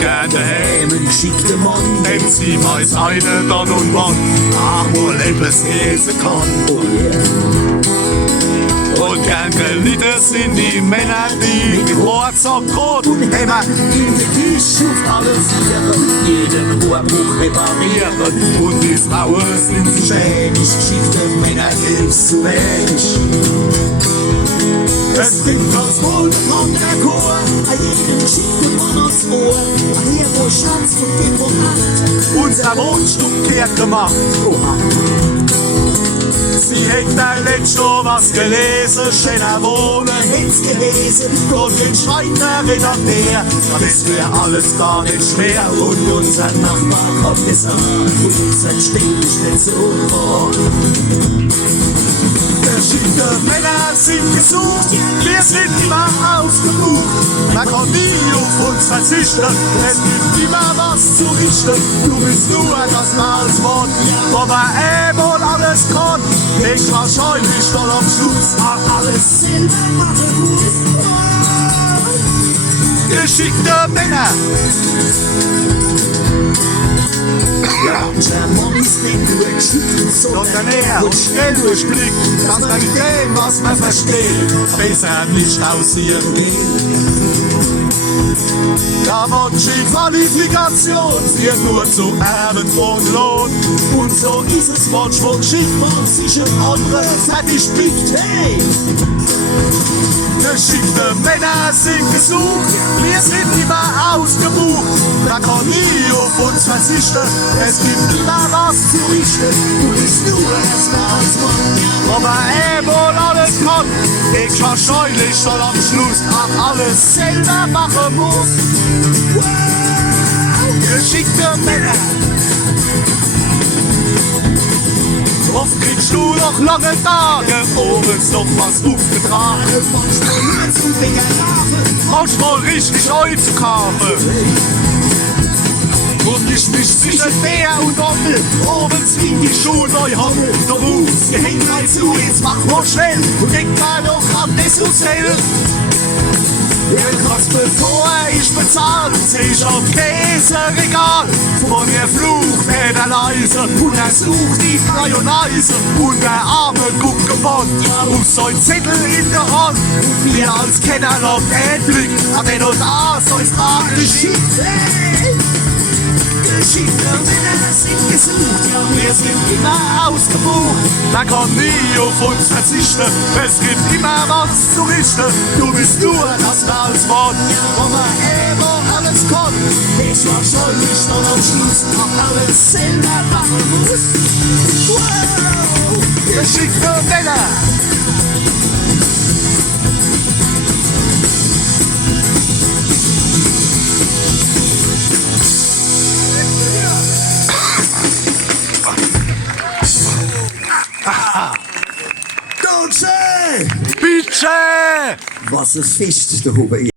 Gern dehääm, geschickte Mann, nehmt sie meist eine dann und wann, ach wohl etwas lesen kann. oh yeah. Und gern geliehen sind die Männer, die mit Rohrzack Brot und Hämmer In der Kich auf alle Viere, jeden Rohrbruch reparieren. und die Frauen sind so schön. Geschickte Männer hilfst zu wenig. Es klingt als Wohl von der Chor, a jedem geschickten Mann aufs Ohr. Hier wo Schatz und geht wo Macht, Unser Wohnstubb kehrt gemacht. oha. Sie hätt da letzt schon was gelesen, schöner Wohnen. Hätt's gelesen, Und den Schreiner redakteur, das wär alles gar nicht schwer. und unser Nachbar kommt gesagt, und unser Steg ist nicht so hoch. Geschickte Männer sind gesucht, wir sind immer ausgebucht. Man kann nie auf uns verzichten, es gibt immer was zu richten. Du bist nur das Mahlswort, wo man wohl alles kann. Ich wahrscheinlich dann am Schluss Alles selber machen muss. geschickte Männer. Ja, unser Mann ist nicht nur geschickt, Sondern er und schnell durchblickt, dass man mit dem, was man versteht, besser nicht aussehen geht. Da wird die Qualifikation, wird nur zu Erben von Lohn. Und so ist es manchmal geschickt, man sich ein anderer fertig blickt. Hey! Geschickte Männer sind gesucht, wir sind immer ausgebucht. Man kann nie auf uns verzichten, es gibt immer was zu richten. Du bist nur erstmal als Mann. Aber wohl alles kann, ich wahrscheinlich schon am Schluss auch alles selber machen muss. Wow! Geschickte Männer. Oft kriegst du noch lange Tage, obens noch was aufgetragen. Manchmal nur zum Begraben. Manchmal richtig Oikaafe. Und ich mich zwischen Bär und Oppel, oben zwingt die Schuhe neu Hommel. Der Ruf, ihr hängt mal zu, jetzt mach mal schnell und denkt mal noch an das Hotel. Kurz bevor ich bezahle, seh ich auf Käseregal. Vor mir flucht er leise und er sucht die Mayonnaise. Und der Arme guckt gebannt auf sein Zettel in der Hand. Und wir als Kenner noch endlich an den und da sein Fragen geschickt. Geschickte Männer sind gesucht, ja, Wir sind immer ausgebucht, man kann nie auf uns verzichten. Es gibt immer was zu richten, du bist nur das Mahlswort, wo man wo alles kann. ich wahrscheinlich dann am Schluss noch alles selber machen muss. Wow! Geschickte Männer. Dolce! Bitte! Was ein Fest da oben.